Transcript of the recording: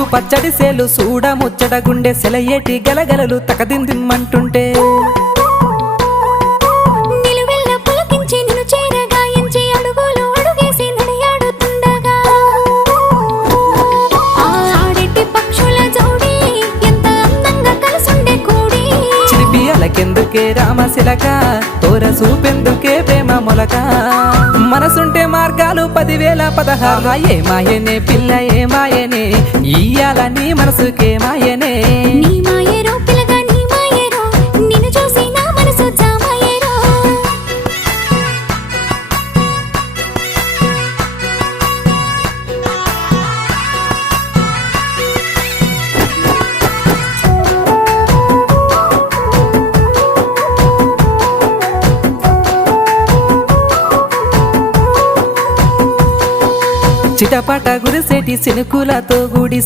ముద్దు పచ్చడి సేలు సూడ ముచ్చట గుండె సెలయేటి గలగలలు తకదిందిమ్మంటుంటే నిలువెల్ల పులకించి నిన్ను చేరగాయించి అడుగులు అడుగేసి నడియాడుతుండగా ఆడెట్టి పక్షుల జోడి ఎంత అందంగా కలుసుండే కూడి చిలిపి అలకెందుకే రామశిలక తోర సూపెందుకే ప్రేమ మొలక మనసుంటే మార్గాలు 10,016 ఏ మాయనే పిల్ల ఏ మాయనే ఇయ్యాల నీ మనసుకే మాయనే నీ మాయేరో పిల్లగా నీ మాయేరో నిన్ను చూసి నా మనసు జామాయేరో చిటపట గురిసేటి సినుకులతో గుడి